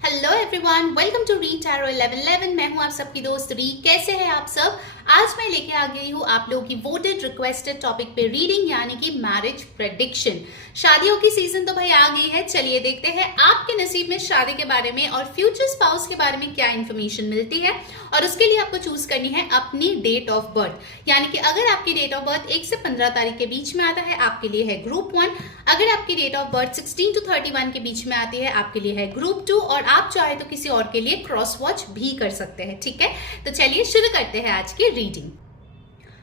Hello everyone, welcome to read tarot 1111। मैं हूं आप सबकी दोस्त री। कैसे हैं आप सब? आज मैं लेके आ गई हूं आप लोगों की वोटेड रिक्वेस्टेड टॉपिक पे रीडिंग, यानी कि मैरिज प्रेडिक्शन। शादियों की सीजन तो भाई आ गई है। चलिए देखते हैं आपके नसीब में शादी के बारे में और फ्यूचर स्पाउस के बारे में क्या इन्फॉर्मेशन मिलती है। और उसके लिए आपको चूज करनी है अपनी डेट ऑफ बर्थ, यानी कि अगर आपकी डेट ऑफ बर्थ 1 से 15 तारीख के बीच में आता है आपके लिए है ग्रुप 1। अगर आपकी डेट ऑफ बर्थ 16 टू 31 के बीच में आती है आपके लिए है ग्रुप 2। और आप चाहे तो किसी और के लिए क्रॉस वॉच भी कर सकते हैं। ठीक है, तो चलिए शुरू करते हैं आज की रीडिंग।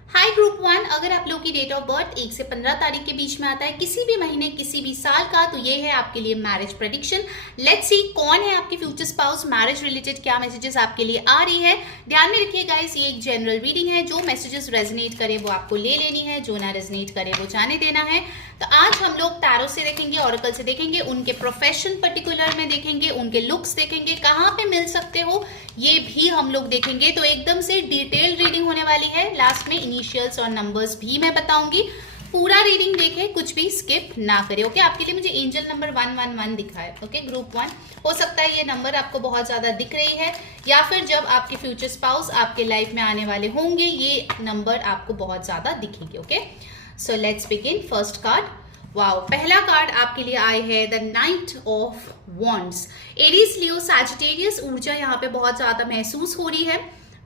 हाई ग्रुप 1, अगर आप लोग की डेट ऑफ बर्थ 1 से 15 तारीख के बीच में आता है किसी भी महीने किसी भी साल का, तो ये है आपके लिए मैरिज प्रेडिक्शन। लेट्स सी कौन है आपकी फ्यूचर स्पाउस, मैरिज रिलेटेड क्या मैसेजेस आपके लिए आ रही है। ध्यान में रखिए गाइस, ये एक जनरल रीडिंग है। जो मैसेजेस रेजोनेट करे वो आपको ले लेनी है, जो ना रेजोनेट करे वो जाने देना है। तो आज हम लोग टैरो से देखेंगे, ऑरेकल से देखेंगे, उनके प्रोफेशन पर्टिकुलर में देखेंगे, उनके लुक्स देखेंगे, कहाँ पे मिल सकते हो ये भी हम लोग देखेंगे। तो एकदम से डिटेल रीडिंग होने वाली है। लास्ट में इनिशियल्स और नंबर्स भी मैं बताऊंगी। पूरा रीडिंग देखें, कुछ भी स्किप ना करें। ओके, आपके लिए मुझे एंजल नंबर 111 दिखा है। ओके, ग्रुप 1 हो सकता है ये नंबर आपको बहुत ज्यादा दिख रही है, या फिर जब आपके फ्यूचर स्पाउस आपके लाइफ में आने वाले होंगे ये नंबर आपको बहुत ज्यादा दिखेगी। Okay, so let's begin. First card, wow, पहला कार्ड आपके लिए आए है the knight of wands. Aries, Leo, Sagittarius ऊर्जा यहाँ पे बहुत ज्यादा महसूस हो रही है।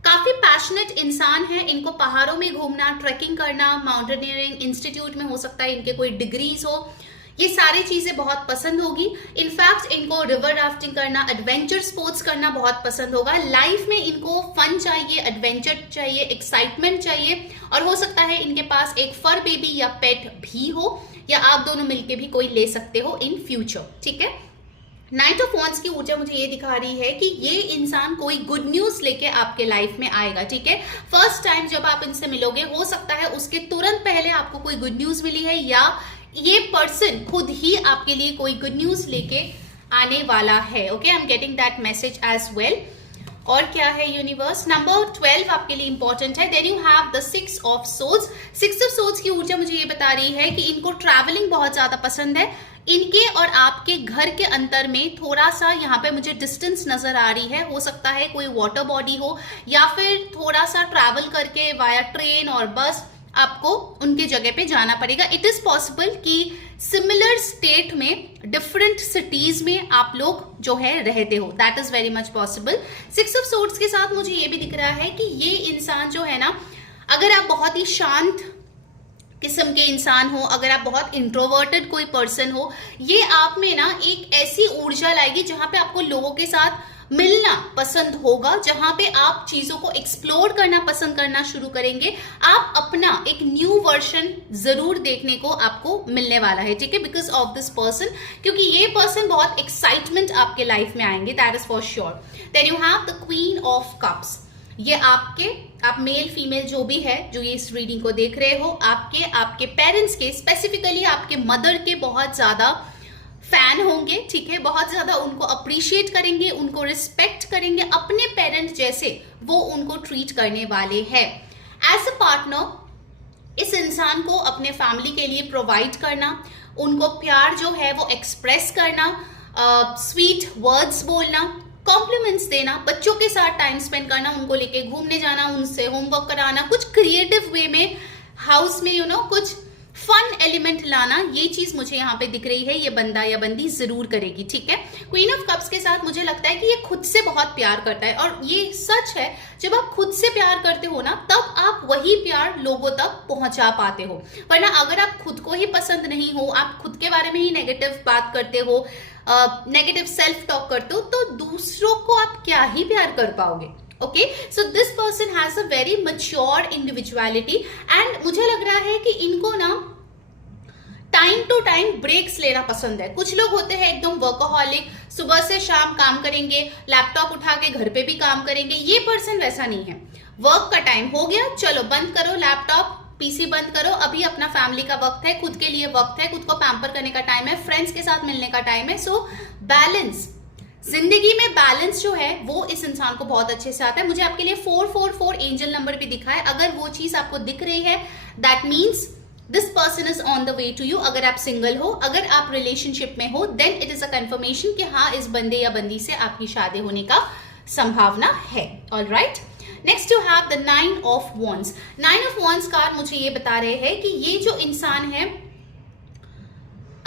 काफी पैशनेट इंसान है। इनको पहाड़ों में घूमना, ट्रैकिंग करना, माउंटेनियरिंग इंस्टीट्यूट में हो सकता है इनके कोई डिग्रीज हो, ये सारी चीजें बहुत पसंद होगी। इनफैक्ट इनको रिवर राफ्टिंग करना, एडवेंचर स्पोर्ट्स करना बहुत पसंद होगा। लाइफ में इनको फन चाहिए, एडवेंचर चाहिए, एक्साइटमेंट चाहिए। और हो सकता है इनके पास एक फर बेबी या पेट भी हो, या आप दोनों मिलके भी कोई ले सकते हो इन फ्यूचर। ठीक है, नाइट ऑफ वॉन्ड्स की ऊर्जा मुझे ये दिखा रही है कि ये इंसान कोई गुड न्यूज लेके आपके लाइफ में आएगा। ठीक है, फर्स्ट टाइम जब आप इनसे मिलोगे हो सकता है उसके तुरंत पहले आपको कोई गुड न्यूज मिली है, या ये पर्सन खुद ही आपके लिए कोई गुड न्यूज लेके आने वाला है। Okay, I am getting that message as well. और क्या है यूनिवर्स? नंबर 12 आपके लिए इंपॉर्टेंट है। Then you have the 6 of swords. 6 of swords की ऊर्जा मुझे ये बता रही है कि इनको ट्रैवलिंग बहुत ज्यादा पसंद है। इनके और आपके घर के अंतर में थोड़ा सा यहाँ पे मुझे डिस्टेंस नजर आ रही है। हो सकता है कोई वाटर बॉडी हो, या फिर थोड़ा सा ट्रैवल करके वाया ट्रेन और बस आपको उनके जगह पे जाना पड़ेगा। इट इज पॉसिबल कि सिमिलर स्टेट में, डिफरेंट सिटीज में आप लोग जो है रहते हो। That is very much possible. 6 of swords के साथ मुझे ये भी दिख रहा है कि ये इंसान जो है ना, अगर आप बहुत ही शांत किस्म के इंसान हो, अगर आप बहुत इंट्रोवर्टेड कोई पर्सन हो, ये आप में ना एक ऐसी ऊर्जा लाएगी जहां पे आपको लोगों के साथ मिलना पसंद होगा, जहां पे आप चीजों को एक्सप्लोर करना पसंद करना शुरू करेंगे। आप अपना एक न्यू वर्जन जरूर देखने को आपको मिलने वाला है। ठीक है, बिकॉज ऑफ दिस पर्सन, क्योंकि ये पर्सन बहुत एक्साइटमेंट आपके लाइफ में आएंगे, that is for sure. Then you have the queen of cups. ये आप मेल फीमेल जो भी है जो ये इस रीडिंग को देख रहे हो, आपके पेरेंट्स के, स्पेसिफिकली आपके मदर के बहुत ज्यादा फैन होंगे। ठीक है, बहुत ज्यादा उनको अप्रिशिएट करेंगे, उनको रिस्पेक्ट करेंगे, अपने पेरेंट जैसे वो उनको ट्रीट करने वाले हैं। एज अ पार्टनर इस इंसान को अपने फैमिली के लिए प्रोवाइड करना, उनको प्यार जो है वो एक्सप्रेस करना, स्वीट वर्ड्स बोलना, कॉम्प्लीमेंट्स देना, बच्चों के साथ टाइम स्पेंड करना, उनको लेके घूमने जाना, उनसे होमवर्क कराना, कुछ क्रिएटिव वे में हाउस में कुछ फन एलिमेंट लाना, ये चीज मुझे यहाँ पे दिख रही है। ये बंदा या बंदी जरूर करेगी। ठीक है, क्वीन ऑफ कप्स के साथ मुझे लगता है कि ये खुद से बहुत प्यार करता है, और ये सच है। जब आप खुद से प्यार करते हो ना, तब आप वही प्यार लोगों तक पहुंचा पाते हो। वरना अगर आप खुद को ही पसंद नहीं हो, आप खुद के बारे में ही नेगेटिव बात करते हो, नेगेटिव सेल्फ टॉक करते हो, तो दूसरों को आप क्या ही प्यार कर पाओगे। Okay, so this person has a very mature individuality, and मुझे लग रहा है कि इनको ना टाइम टू टाइम ब्रेक्स लेना पसंद है। कुछ लोग होते हैं एकदम वर्कोहॉलिक, सुबह से शाम काम करेंगे, लैपटॉप उठा के घर पे भी काम करेंगे। ये पर्सन वैसा नहीं है। वर्क का टाइम हो गया, चलो बंद करो लैपटॉप, पीसी बंद करो, अभी अपना फैमिली का वक्त है, खुद के लिए वक्त है, खुद को पैम्पर करने का टाइम है, फ्रेंड्स के साथ मिलने का टाइम है। सो बैलेंस, जिंदगी में बैलेंस जो है वो इस इंसान को बहुत अच्छे से आता है। मुझे आपके लिए 444 एंजल नंबर भी दिखा है। अगर वो चीज आपको दिख रही है, that means this person is on the way to you. अगर आप सिंगल हो, अगर आप रिलेशनशिप में हो, then it is a confirmation कि हाँ, इस बंदे या बंदी से आपकी शादी होने का संभावना है। Alright, next you have the 9 of wands. 9 of wands card मुझे ये बता रहे हैं कि ये जो इंसान है,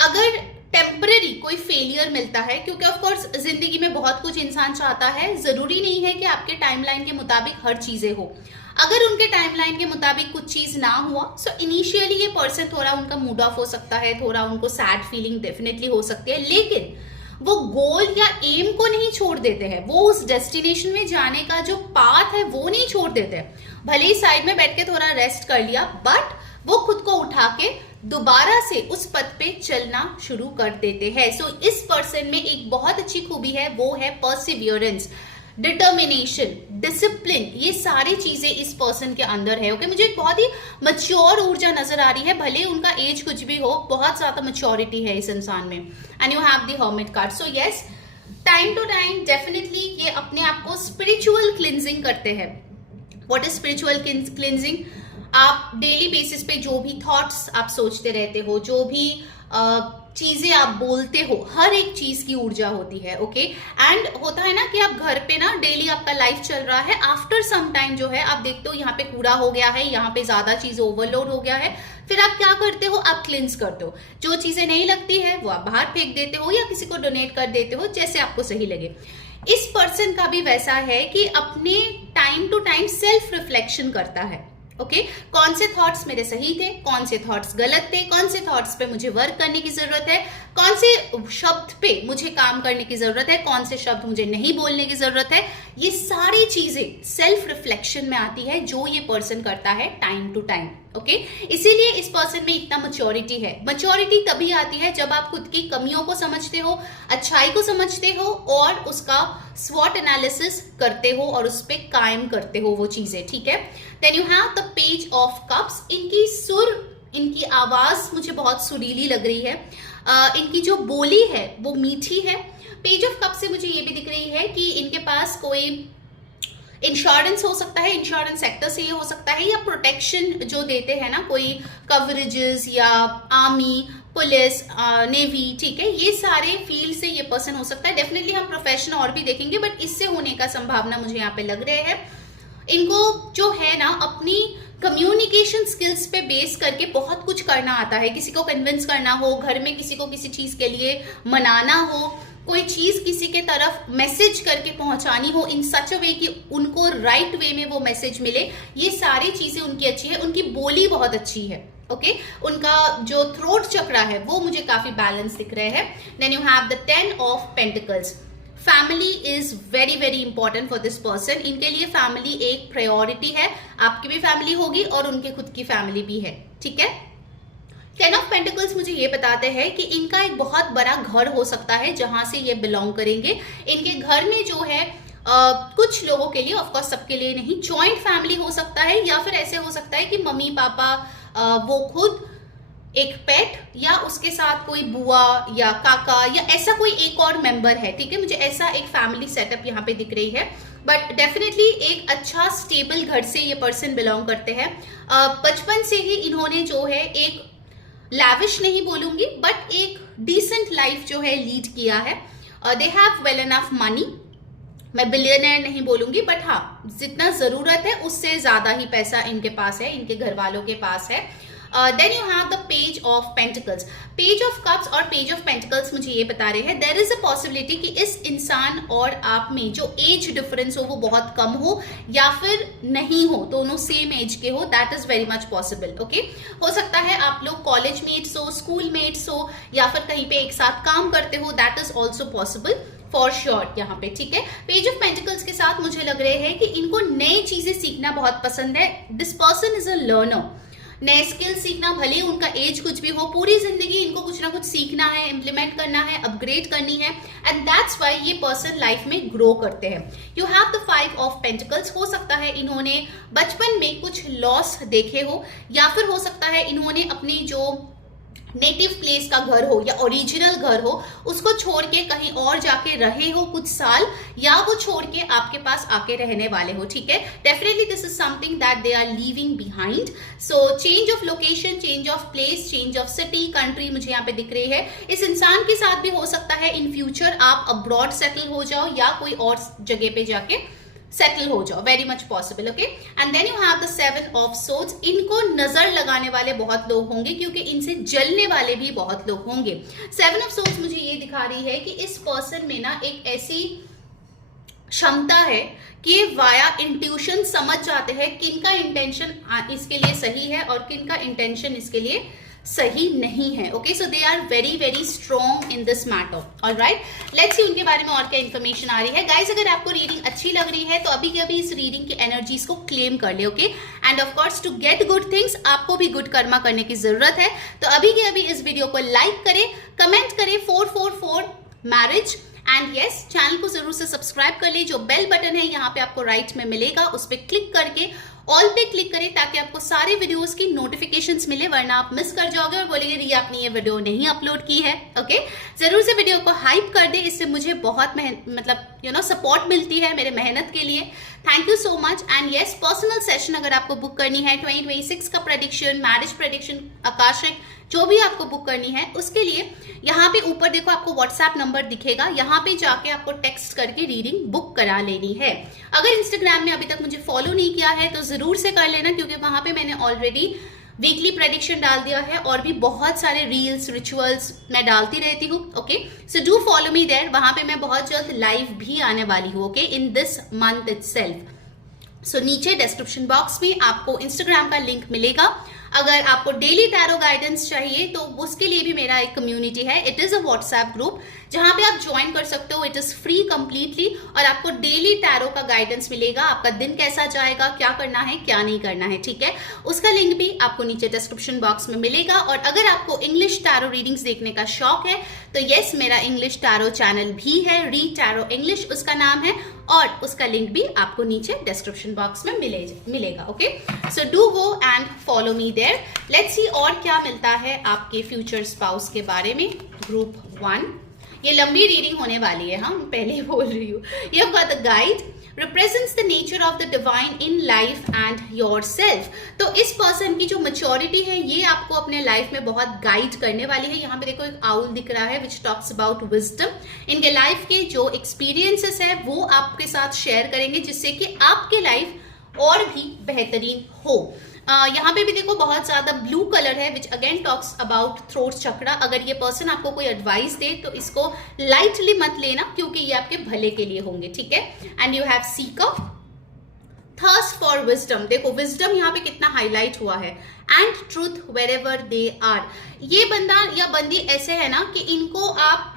अगर टेम्पररी कोई फेलियर मिलता है, क्योंकि ऑफ कोर्स जिंदगी में बहुत कुछ इंसान चाहता है, जरूरी नहीं है कि आपके टाइमलाइन के मुताबिक हर चीजें हो। अगर उनके टाइमलाइन के मुताबिक कुछ चीज ना हुआ, सो इनिशियली ये पर्सन थोड़ा उनका मूड ऑफ हो सकता है, थोड़ा उनको सैड फीलिंग डेफिनेटली हो सकती है, लेकिन वो गोल या एम को नहीं छोड़ देते हैं, वो उस डेस्टिनेशन में जाने का जो पाथ है वो नहीं छोड़ देते हैं। भले ही साइड में बैठ के थोड़ा रेस्ट कर लिया, बट वो खुद को उठा के दोबारा से उस पथ पे चलना शुरू कर देते हैं। सो इस पर्सन में एक बहुत अच्छी खूबी है, वो है परसिवियरेंस, डिटर्मिनेशन, डिसिप्लिन। ये सारी चीजें इस पर्सन के अंदर है। ओके, मुझे एक बहुत ही मैच्योर ऊर्जा नजर आ रही है, भले उनका एज कुछ भी हो, बहुत ज्यादा मैच्योरिटी है इस इंसान में। And you have the hermit card. So yes, time to time definitely ये अपने आप को स्पिरिचुअल क्लिनजिंग करते हैं। What is spiritual cleansing? आप डेली बेसिस पे जो भी थॉट्स आप सोचते रहते हो, जो भी चीजें आप बोलते हो, हर एक चीज की ऊर्जा होती है। ओके, एंड होता है ना कि आप घर पे ना डेली आपका लाइफ चल रहा है, आफ्टर सम टाइम जो है आप देखते हो यहाँ पे कूड़ा हो गया है, यहाँ पे ज्यादा चीज ओवरलोड हो गया है, फिर आप क्या करते हो? आप क्लिंस करते हो। जो चीजें नहीं लगती है वो आप बाहर फेंक देते हो या किसी को डोनेट कर देते हो, जैसे आपको सही लगे। इस पर्सन का भी वैसा है कि अपने time to time self reflection करता है। ओके, कौन से थॉट्स मेरे सही थे, कौन से थॉट्स गलत थे, कौन से थॉट्स पे मुझे वर्क करने की जरूरत है, कौन से शब्द पे मुझे काम करने की जरूरत है, कौन से शब्द मुझे नहीं बोलने की जरूरत है। ये सारी चीजें सेल्फ रिफ्लेक्शन में आती है, जो ये पर्सन करता है टाइम टू टाइम। ओके, इसीलिए इस पर्सन में इतना मैच्योरिटी है। मैच्योरिटी तभी आती है जब आप खुद की कमियों को समझते हो, अच्छाई को समझते हो और उसका स्वॉट एनालिसिस करते हो और उस पर कायम करते हो वो चीजें। ठीक है, then you have the page of cups. इनकी सुर, इनकी आवाज मुझे बहुत सुरीली लग रही है, इनकी जो बोली है वो मीठी है। पेज ऑफ कप से मुझे ये भी दिख रही है कि इनके पास कोई इंश्योरेंस हो सकता है, इंश्योरेंस सेक्टर से ये हो सकता है, या प्रोटेक्शन जो देते हैं ना कोई कवरेजेस, या आर्मी, पुलिस, नेवी, ठीक है, ये सारे फील्ड से ये पर्सन हो सकता है। डेफिनेटली हम प्रोफेशन और भी देखेंगे, बट इससे होने का संभावना मुझे यहाँ पे लग रहे हैं। इनको जो है ना अपनी कम्युनिकेशन स्किल्स पे बेस करके बहुत कुछ करना आता है। किसी को कन्विंस करना हो, घर में किसी को किसी चीज के लिए मनाना हो, कोई चीज किसी के तरफ मैसेज करके पहुंचानी हो इन सच अ वे कि उनको राइट वे में वो मैसेज मिले, ये सारी चीजें उनकी अच्छी है। उनकी बोली बहुत अच्छी है। ओके, उनका जो थ्रोट चक्रा है वो मुझे काफी बैलेंस दिख रहे हैं। Then you have the 10 of pentacles. Family is very very important for this person. इनके लिए फैमिली एक प्रायोरिटी है। आपकी भी फैमिली होगी और उनके खुद की फैमिली भी है। ठीक है, 10 ऑफ पेंटिकल्स मुझे ये बताते हैं कि इनका एक बहुत बड़ा घर हो सकता है जहां से ये बिलोंग करेंगे। इनके घर में जो है कुछ लोगों के लिए, ऑफकोर्स सबके लिए नहीं, जॉइंट फैमिली हो सकता है, या फिर ऐसे हो सकता है कि मम्मी पापा, वो खुद एक पेट, या उसके साथ कोई बुआ या काका या ऐसा कोई एक और मेंबर है। ठीक है, मुझे ऐसा एक फैमिली सेटअप यहाँ पे दिख रही है। बट डेफिनेटली एक अच्छा स्टेबल घर से ये पर्सन बिलोंग करते हैं। बचपन से ही इन्होंने जो है एक लैविश नहीं बोलूंगी, बट एक डिसेंट लाइफ जो है लीड किया है। They have well enough money. मैं बिलियनर नहीं बोलूंगी, बट हाँ, जितना जरूरत है उससे ज्यादा ही पैसा इनके पास है, इनके घर वालों के पास है। Then you have the page of pentacles. Page of cups और पेज ऑफ पेंटिकल्स मुझे ये बता रहे हैं देयर इज अ पॉसिबिलिटी कि इस इंसान और आप में जो एज डिफरेंस हो वो बहुत कम हो, या फिर नहीं हो, दोनों सेम एज के हो। That is very much possible. Okay, हो सकता है आप लोग कॉलेज मेट्स हो, स्कूल मेट्स हो, या फिर कहीं पे एक साथ काम करते हो। That is also possible for sure यहाँ पे। ठीक है, पेज ऑफ पेंटिकल्स के साथ मुझे लग रहे हैं कि इनको नई चीजें सीखना बहुत पसंद है। This person is a learner. नए स्किल सीखना, भले उनका एज कुछ भी हो, पूरी जिंदगी इनको कुछ ना कुछ सीखना है, इंप्लीमेंट करना है, अपग्रेड करनी है, एंड दैट्स व्हाई ये पर्सन लाइफ में ग्रो करते हैं। You have the 5 of pentacles. हो सकता है इन्होंने बचपन में कुछ लॉस देखे हो, या फिर हो सकता है इन्होंने अपनी जो नेटिव प्लेस का घर हो या ओरिजिनल घर हो, उसको छोड़ के कहीं और जाके रहे हो कुछ साल, या वो छोड़ के आपके पास आके रहने वाले हो, ठीक है। Definitely this is something that they are leaving behind. So change of location, change of place, change of city, country मुझे यहाँ पे दिख रही है। इस इंसान के साथ भी हो सकता है इन फ्यूचर आप अब्रॉड सेटल हो जाओ या कोई और जगह पे जाके सेटल हो जाओ, very much possible, okay. And then you have the 7 of swords. इनको नजर लगाने वाले बहुत लोग होंगे क्योंकि इनसे जलने वाले भी बहुत लोग होंगे। 7 ऑफ सोर्ड्स मुझे ये दिखा रही है कि इस पर्सन में ना एक ऐसी क्षमता है कि वाया इंट्यूशन समझ जाते हैं किन का इंटेंशन इसके लिए सही है और किन का इंटेंशन इसके लिए सही नहीं है, okay. So they are very very strong in this matter, alright. Let's see उनके बारे में और क्या इन्फॉर्मेशन आ रही है। गाइस, अगर आपको रीडिंग अच्छी लग रही है तो अभी के अभी इस रीडिंग की एनर्जीज को क्लेम कर ले, okay. And of course to get good things आपको भी गुड कर्मा करने की जरूरत है, तो अभी के अभी इस वीडियो को लाइक करें, कमेंट करें 444 मैरिज, एंड यस, चैनल को जरूर से सब्सक्राइब कर ले। जो बेल बटन है यहाँ पे आपको राइट में मिलेगा, उस पर क्लिक करके ऑल पे क्लिक करें ताकि आपको सारे वीडियोस की नोटिफिकेशंस मिले, वरना आप मिस कर जाओगे और बोलेंगे रिया आपने ये वीडियो नहीं अपलोड की है, ओके। जरूर से वीडियो को हाइप कर दे, इससे मुझे बहुत मतलब सपोर्ट मिलती है मेरे मेहनत के लिए। Thank you so much. And yes, personal session अगर आपको बुक करनी है 2026 का प्रेडिक्शन, मैरिज प्रेडिक्शन, आकाशिक, जो भी आपको बुक करनी है, उसके लिए यहाँ पे ऊपर देखो आपको व्हाट्सएप नंबर दिखेगा, यहाँ पे जाके आपको टेक्स्ट करके रीडिंग बुक करा लेनी है। अगर इंस्टाग्राम में अभी तक मुझे फॉलो नहीं किया है तो जरूर से कर लेना, क्योंकि वहां पे मैंने ऑलरेडी वीकली प्रेडिक्शन डाल दिया है और भी बहुत सारे रील्स, रिचुअल्स मैं डालती रहती हूँ, okay. So do follow me there. वहां पे मैं बहुत जल्द लाइव भी आने वाली हूँ, okay, in this month itself. So नीचे डिस्क्रिप्शन बॉक्स में आपको इंस्टाग्राम का लिंक मिलेगा। अगर आपको डेली टैरो गाइडेंस चाहिए तो उसके लिए भी मेरा एक कम्युनिटी है, it is a WhatsApp group जहां पे आप ज्वाइन कर सकते हो। इट इज फ्री कंप्लीटली, और आपको डेली टैरो का गाइडेंस मिलेगा, आपका दिन कैसा जाएगा, क्या करना है क्या नहीं करना है, ठीक है। उसका लिंक भी आपको नीचे डिस्क्रिप्शन बॉक्स में मिलेगा। और अगर आपको इंग्लिश टैरो रीडिंग्स देखने का शौक है तो यस, मेरा इंग्लिश टैरो चैनल भी है, रीड टैरो इंग्लिश उसका नाम है, और उसका लिंक भी आपको नीचे डिस्क्रिप्शन बॉक्स में मिलेगा, okay. So do go and follow me there. Let's see और क्या मिलता है आपके फ्यूचर स्पाउस के बारे में। ग्रुप 1, ये लंबी रीडिंग होने वाली है, हाँ, पहले ही बोल रही हूँ। You have got the guide represents the nature of the divine in life and yourself। तो इस पर्सन की जो मैच्योरिटी है ये आपको अपने लाइफ में बहुत गाइड करने वाली है। यहाँ पे देखो एक आउल दिख रहा है विच टॉक्स अबाउट विजडम। इनके लाइफ के जो एक्सपीरियंसेस है वो आपके साथ शेयर करेंगे, जिससे कि आपके लाइफ और भी बेहतरीन हो। यहाँ पे भी देखो बहुत ज्यादा ब्लू कलर है which again talks about throat chakra. अगर ये पर्सन आपको कोई एडवाइस दे तो इसको लाइटली मत लेना, क्योंकि ये आपके भले के लिए होंगे, ठीक है। And you have seeker thirst for wisdom. देखो विजडम यहाँ पे कितना हाईलाइट हुआ है, and truth wherever they are. ये बंदा या बंदी ऐसे है ना कि इनको आप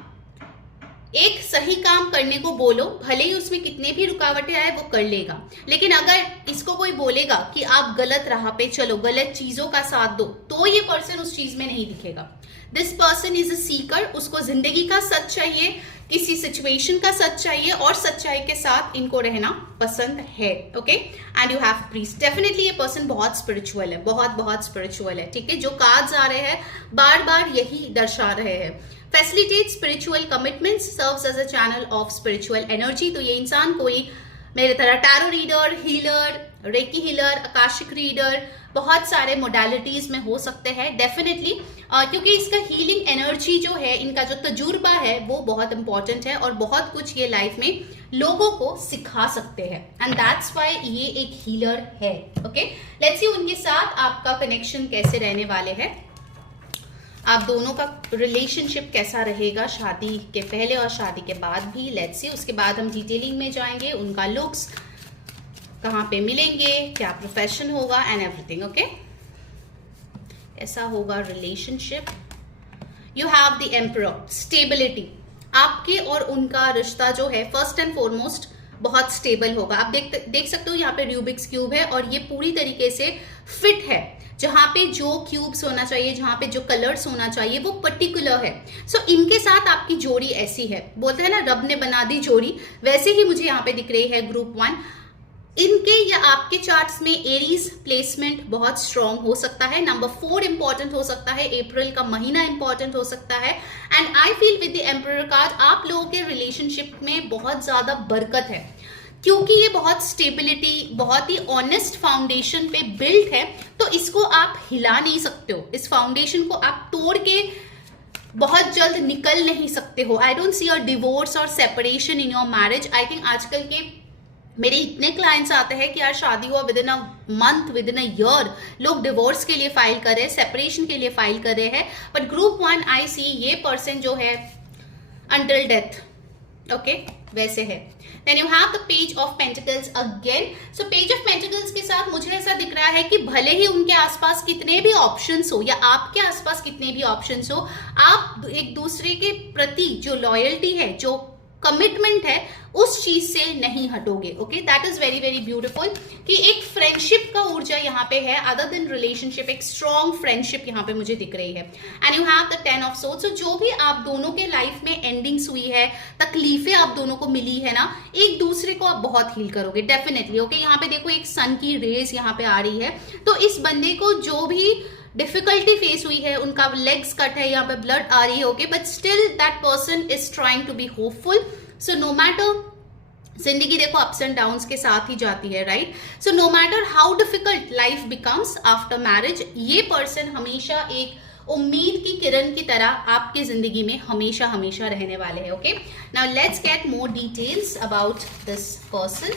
एक सही काम करने को बोलो, भले ही उसमें कितने भी रुकावटें आए वो कर लेगा, लेकिन अगर इसको कोई बोलेगा कि आप गलत राह पे चलो, गलत चीजों का साथ दो, तो ये पर्सन उस चीज में नहीं दिखेगा। This person is a Sikar. उसको जिंदगी का सच चाहिए, किसी सिचुएशन का सच चाहिए, और सच्चाई के साथ इनको रहना पसंद है, okay. And you have priest. Definitely ये पर्सन बहुत स्पिरिचुअल है, बहुत बहुत स्पिरिचुअल है, ठीक है। जो कार्ड्स आ रहे हैं बार बार यही दर्शा रहे हैं। Facilitate spiritual commitments, serves as a channel of spiritual energy. तो ये इंसान कोई मेरे तरह tarot reader, healer, reiki healer, akashic reader, बहुत सारे मोडालिटीज में हो सकते हैं डेफिनेटली, क्योंकि इसका हीलिंग एनर्जी जो है, इनका जो तजुर्बा है वो बहुत इंपॉर्टेंट है, और बहुत कुछ ये लाइफ में लोगों को सिखा सकते हैं, एंड दैट्स व्हाई ये एक हीलर है, ओके। लेट्स सी उनके साथ आपका कनेक्शन कैसे रहने वाले हैं, आप दोनों का रिलेशनशिप कैसा रहेगा शादी के पहले और शादी के बाद भी। लेट्स सी, उसके बाद हम डिटेलिंग में जाएंगे, उनका लुक्स, कहाँ पे मिलेंगे, क्या प्रोफेशन होगा, एंड एवरीथिंग, ओके। ऐसा होगा relationship. You have the emperor, stability. आपके और उनका रिश्ता जो है फर्स्ट एंड फॉरमोस्ट बहुत स्टेबल होगा। आप देख सकते हो यहाँ पे रूबिक्स क्यूब है, और ये पूरी तरीके से फिट है। जहां पे जो क्यूब्स होना चाहिए, जहां पे जो कलर्स होना चाहिए वो पर्टिकुलर है। सो इनके साथ आपकी जोड़ी ऐसी है, बोलते हैं ना रब ने बना दी जोड़ी, वैसे ही मुझे यहाँ पे दिख रही है ग्रुप 1। इनके या आपके चार्ट्स में एरीज प्लेसमेंट बहुत स्ट्रॉन्ग हो सकता है। नंबर 4 इंपॉर्टेंट हो सकता है, अप्रैल का महीना इंपॉर्टेंट हो सकता है। And I feel with the emperor card आप लोगों के रिलेशनशिप में बहुत ज्यादा बरकत है, क्योंकि ये बहुत स्टेबिलिटी, बहुत ही ऑनेस्ट फाउंडेशन पे बिल्ड है, तो इसको आप हिला नहीं सकते हो। इस फाउंडेशन को आप तोड़ के बहुत जल्द निकल नहीं सकते हो। I don't see a divorce और separation in your marriage. I think आजकल के मेरे इतने क्लाइंट्स आते हैं कि यार शादी हुआ with in a month, with in a year लोग डिवोर्स के लिए फाइल कर रहे हैं, सेपरेशन के लिए फाइल कर रहे हैं। बट ग्रुप 1 आई सी ये पर्सन जो है अंटिल डेथ, ओके, वैसे है। Then you have the page of pentacles again. So page of pentacles के साथ मुझे ऐसा दिख रहा है कि भले ही उनके आसपास कितने भी ऑप्शंस हो या आपके आसपास कितने भी ऑप्शंस हो, आप एक दूसरे के प्रति जो लॉयल्टी है, जो कमिटमेंट है, उस चीज से नहीं हटोगे। Okay, that is very very beautiful कि एक फ्रेंडशिप का ऊर्जा यहाँ पे है, अदर देन रिलेशनशिप, एक स्ट्रॉन्ग फ्रेंडशिप यहाँ पे मुझे दिख रही है। And you have the 10 of swords. So जो भी आप दोनों के लाइफ में एंडिंग्स हुई है, तकलीफें आप दोनों को मिली है ना, एक दूसरे को आप बहुत हील करोगे डेफिनेटली। ओके, यहाँ पे देखो एक सन की रेज यहाँ पे आ रही है, तो इस बंदे को जो भी डिफिकल्टी फेस हुई है, उनका लेग्स कट है, यहाँ पे ब्लड आ रही है, okay, but still that person is trying to be hopeful. So no matter, जिंदगी देखो अप्स एंड डाउन्स के साथ ही जाती है, right. So no matter how difficult life becomes after marriage, ये पर्सन हमेशा एक उम्मीद की किरण की तरह आपकी जिंदगी में हमेशा हमेशा रहने वाले हैं। Okay, now let's get more details about this person.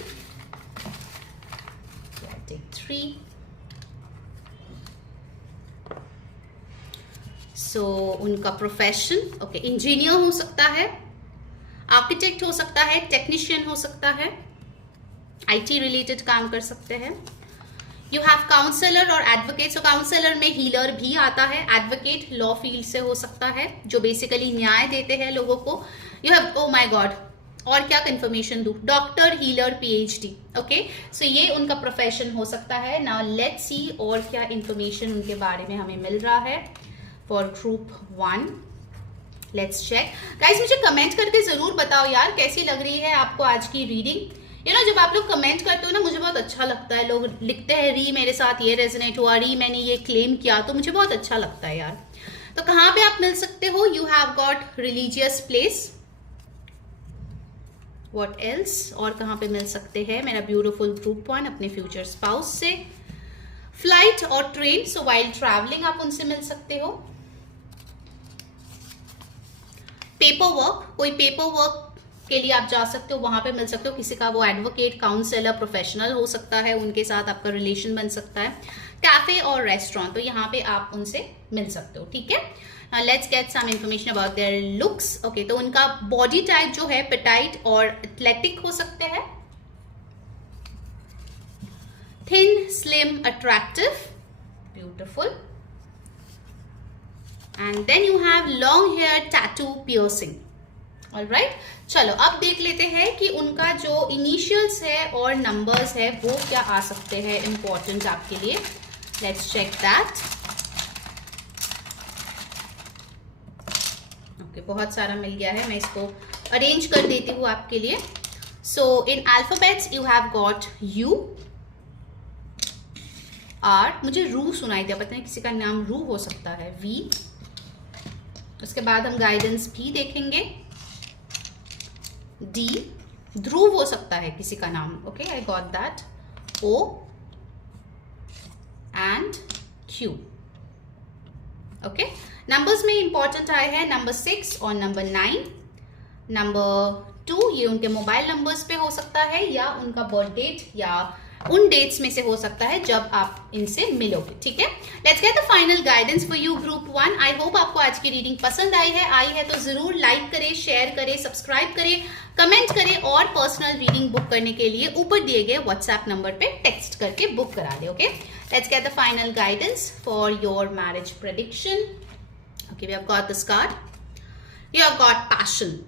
Take 3। So उनका प्रोफेशन, ओके, इंजीनियर हो सकता है, आर्किटेक्ट हो सकता है, टेक्नीशियन हो सकता है, आईटी रिलेटेड काम कर सकते हैं। यू हैव काउंसलर और एडवोकेट। सो काउंसलर में हीलर भी आता है, एडवोकेट लॉ फील्ड से हो सकता है, जो बेसिकली न्याय देते हैं लोगों को। You have, oh my God, और क्या कंफर्मेशन दूं, डॉक्टर, हीलर, पीएचडी। ओके, सो ये उनका प्रोफेशन हो सकता है। नाउ लेट्स सी और क्या इंफॉर्मेशन उनके बारे में हमें मिल रहा है for group 1। Let's check guys, मुझे कमेंट करके जरूर बताओ यार कैसी लग रही है आपको आज की रीडिंग। यू नो, जब आप लोग कमेंट करते हो ना, मुझे बहुत अच्छा लगता है। लोग लिखते हैं री मेरे साथ ये रेजोनेट हुआ, री मैंने ये क्लेम किया, तो मुझे बहुत अच्छा लगता है यार। तो कहाँ पे आप मिल सकते हो? You have got religious place, what else, और कहाँ पे मिल सकते हैं मेरा ब्यूटीफुल ग्रुप 1 अपने फ्यूचर स्पाउस से। फ्लाइट और ट्रेन, सो वाइल ट्रैवलिंग आप उनसे मिल सकते हो। पेपर वर्क, कोई पेपर वर्क के लिए आप जा सकते हो, वहां पे मिल सकते हो किसी का, वो एडवोकेट, काउंसलर, प्रोफेशनल हो सकता है, उनके साथ आपका रिलेशन बन सकता है। कैफे और रेस्टोरेंट, तो यहाँ पे आप उनसे मिल सकते हो, ठीक है। Let's get some information about their looks. Okay, तो उनका बॉडी टाइप जो है पेटाइट और एथलेटिक हो सकते हैं, thin, slim, attractive, beautiful. And then you have long hair, tattoo, piercing. Alright, चलो अब देख लेते हैं कि उनका जो इनिशियल्स है और नंबर्स है वो क्या आ सकते हैं इंपॉर्टेंट आपके लिए। Let's check that. ओके, बहुत सारा मिल गया है, मैं इसको अरेंज कर देती हूँ आपके लिए। So in alphabets you have got U, R, मुझे रू सुनाई दिया, पता नहीं किसी का नाम रू हो सकता है, वी। उसके बाद हम गाइडेंस भी देखेंगे, डी, ध्रुव हो सकता है किसी का नाम, okay, I got that, O and Q. Okay, numbers में इंपॉर्टेंट आए हैं नंबर 6 और नंबर 9। नंबर 2 ये उनके मोबाइल नंबर्स पे हो सकता है या उनका बर्थ डेट या उन डेट्स में से हो सकता है जब आप इनसे मिलोगे, ठीक है। Let's get the final guidance for you group 1। I hope आपको आज की रीडिंग पसंद आई है तो जरूर लाइक करें, शेयर करें, सब्सक्राइब करें, कमेंट करें और पर्सनल रीडिंग बुक करने के लिए ऊपर दिए गए व्हाट्सएप नंबर पे टेक्स्ट करके बुक करा दें। Okay, let's get the final guidance for your marriage prediction. Okay, we have got this card, you have got passion.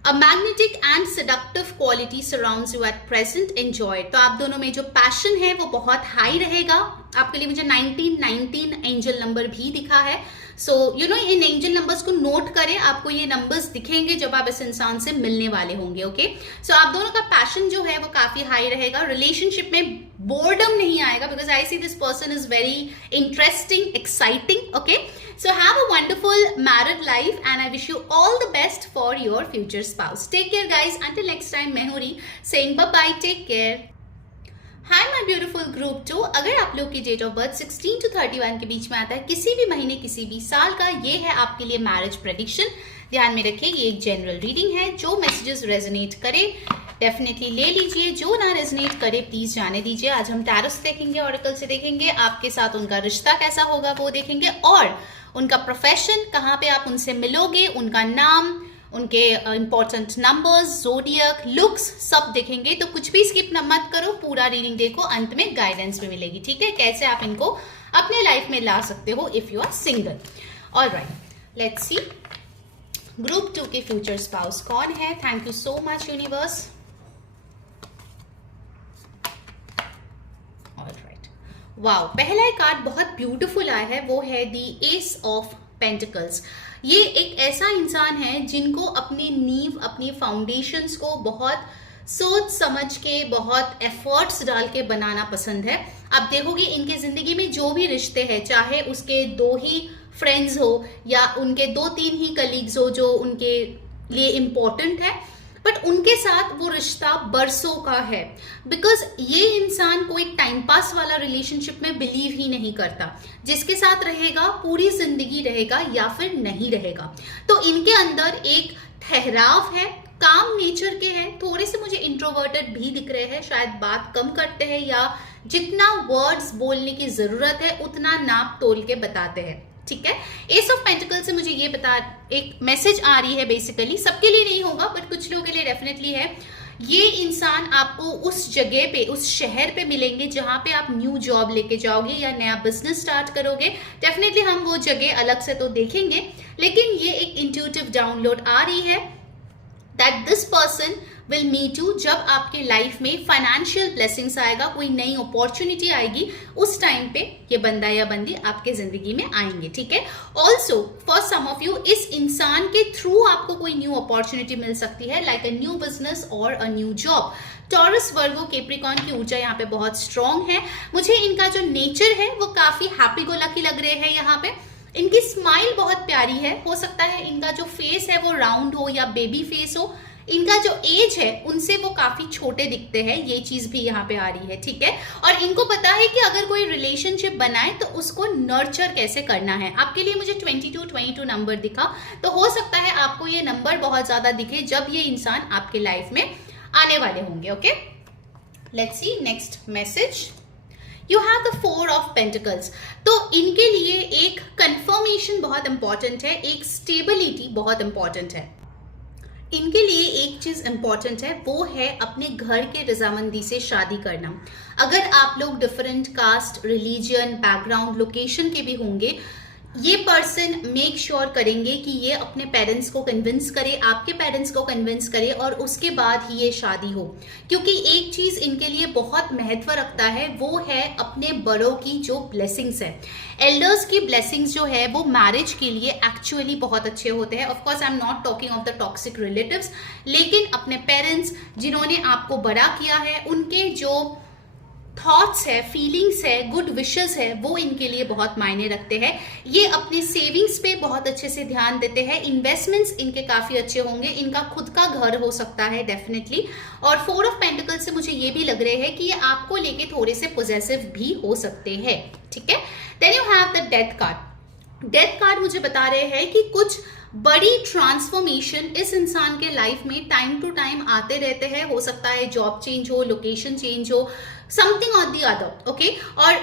A magnetic and seductive quality surrounds you at present. Enjoy it. तो आप दोनों में जो passion है वो बहुत high रहेगा, आपके लिए मुझे 1919 एंजल नंबर भी दिखा है। सो इन एंजल नंबर्स को नोट करें, आपको ये नंबर्स दिखेंगे जब आप इस इंसान से मिलने वाले होंगे। ओके, सो आप दोनों का पैशन जो है वो काफी हाई रहेगा। रिलेशनशिप में बोर्डम नहीं आएगा, because I see this person is very interesting, exciting. Okay, so have a wonderful married life and I wish you all the best for your future spouse. Take care guys, until next time, मैं हूं री saying bye bye, take care. Hi my beautiful group 2, अगर आप लोग की date of birth 16 to 31 के बीच में आता है, किसी भी महीने किसी भी साल का, ये है आपके लिए मैरिज प्रेडिक्शन। ध्यान में रखिए ये एक जनरल रीडिंग है, जो मैसेजेस रेजोनेट करे डेफिनेटली ले लीजिए, जो ना रेजोनेट करे प्लीज जाने दीजिए। आज हम टैरो से देखेंगे, ऑरेकल से देखेंगे, आपके साथ उनका रिश्ता कैसा होगा वो देखेंगे, और उनका प्रोफेशन, कहाँ पे आप उनसे मिलोगे, उनका नाम, उनके इंपॉर्टेंट नंबर्स, ज़ोडियक, लुक्स, सब देखेंगे। तो कुछ भी स्किप मत करो, पूरा रीडिंग देखो, अंत में गाइडेंस भी मिलेगी। ठीक है, कैसे आप इनको अपने लाइफ में ला सकते हो if you are single. Alright, let's see group 2 के फ्यूचर स्पाउस कौन है। Thank you so much universe. Wow, पहला कार्ड बहुत ब्यूटीफुल आया है, वो है दी एस ऑफ पेंटिकल्स। ये एक ऐसा इंसान है जिनको अपनी नींव, अपनी फाउंडेशंस को बहुत सोच समझ के, बहुत एफर्ट्स डाल के बनाना पसंद है। आप देखोगे इनके जिंदगी में जो भी रिश्ते हैं, चाहे उसके 2 ही फ्रेंड्स हो या उनके 2-3 ही कलीग्स हो जो उनके लिए इम्पोर्टेंट है, बट उनके साथ वो रिश्ता बरसों का है। बिकॉज ये इंसान कोई टाइम पास वाला रिलेशनशिप में बिलीव ही नहीं करता, जिसके साथ रहेगा पूरी जिंदगी रहेगा या फिर नहीं रहेगा। तो इनके अंदर एक ठहराव है, काम नेचर के हैं, थोड़े से मुझे इंट्रोवर्टेड भी दिख रहे हैं, शायद बात कम करते हैं या जितना वर्ड्स बोलने की जरूरत है उतना नाप तोल के बताते हैं। ठीक है, एस ऑफ पेंटिकल से मुझे ये बता, एक मैसेज आ रही है, बेसिकली सबके लिए नहीं होगा बट कुछ लोगों के लिए डेफिनेटली है। ये इंसान आपको उस जगह पे, उस शहर पे मिलेंगे जहां पे आप न्यू जॉब लेके जाओगे या नया बिजनेस स्टार्ट करोगे। डेफिनेटली हम वो जगह अलग से तो देखेंगे, लेकिन ये एक इंट्यूटिव डाउनलोड आ रही है that this person will meet you. जब आपके लाइफ में फाइनेंशियल ब्लेसिंग्स आएगा, कोई नई अपॉर्चुनिटी आएगी, उस टाइम पे ये बंदा या बंदी आपके जिंदगी में आएंगे। ठीक है, also for some of you इस इंसान के थ्रू आपको कोई न्यू अपॉर्चुनिटी मिल सकती है, लाइक अ न्यू बिजनेस और a new job. Taurus, Virgo, Capricorn की ऊर्जा यहाँ पे बहुत स्ट्रांग है। मुझे इनका जो नेचर है वो काफी हैप्पी गो लकी लग रहे हैं। यहाँ पे इनकी स्माइल बहुत प्यारी है, हो सकता है इनका जो फेस है वो राउंड हो या बेबी फेस हो। इनका जो एज है उनसे वो काफी छोटे दिखते हैं, ये चीज भी यहाँ पे आ रही है। ठीक है, और इनको पता है कि अगर कोई रिलेशनशिप बनाए तो उसको नर्चर कैसे करना है। आपके लिए मुझे 22 नंबर दिखा, तो हो सकता है आपको ये नंबर बहुत ज्यादा दिखे जब ये इंसान आपके लाइफ में आने वाले होंगे। Okay, let's see next message. You have the 4 of pentacles. तो इनके लिए एक कंफर्मेशन बहुत इंपॉर्टेंट है, एक स्टेबिलिटी बहुत इंपॉर्टेंट है। इनके लिए एक चीज इंपॉर्टेंट है, वो है अपने घर के रजामंदी से शादी करना। अगर आप लोग different caste, religion, background, location के भी होंगे, ये पर्सन मेक श्योर करेंगे कि ये अपने पेरेंट्स को कन्विंस करे, आपके पेरेंट्स को कन्विंस करे, और उसके बाद ही ये शादी हो। क्योंकि एक चीज इनके लिए बहुत महत्व रखता है, वो है अपने बड़ों की जो ब्लेसिंग्स है। एल्डर्स की ब्लेसिंग्स जो है वो मैरिज के लिए एक्चुअली बहुत अच्छे होते हैं। Of course I am not talking of the toxic relatives, लेकिन अपने पेरेंट्स जिन्होंने आपको बड़ा किया है, उनके जो थॉट्स है, फीलिंग्स है, गुड विशेस है, वो इनके लिए बहुत मायने रखते हैं। ये अपने सेविंग्स पे बहुत अच्छे से ध्यान देते हैं। इन्वेस्टमेंट्स इनके काफी अच्छे होंगे। इनका खुद का घर हो सकता है डेफिनेटली। और 4 ऑफ पेंटिकल्स से मुझे ये भी लग रहे हैं कि ये आपको लेके थोड़े से पोजेसिव भी हो सकते हैं। ठीक है, then you have the death card. Death card मुझे बता रहे हैं कि कुछ बड़ी ट्रांसफॉर्मेशन इस इंसान के लाइफ में टाइम टू टाइम आते रहते हैं। हो सकता है जॉब चेंज हो, लोकेशन चेंज हो, समथिंग और दी अदर। ओके, और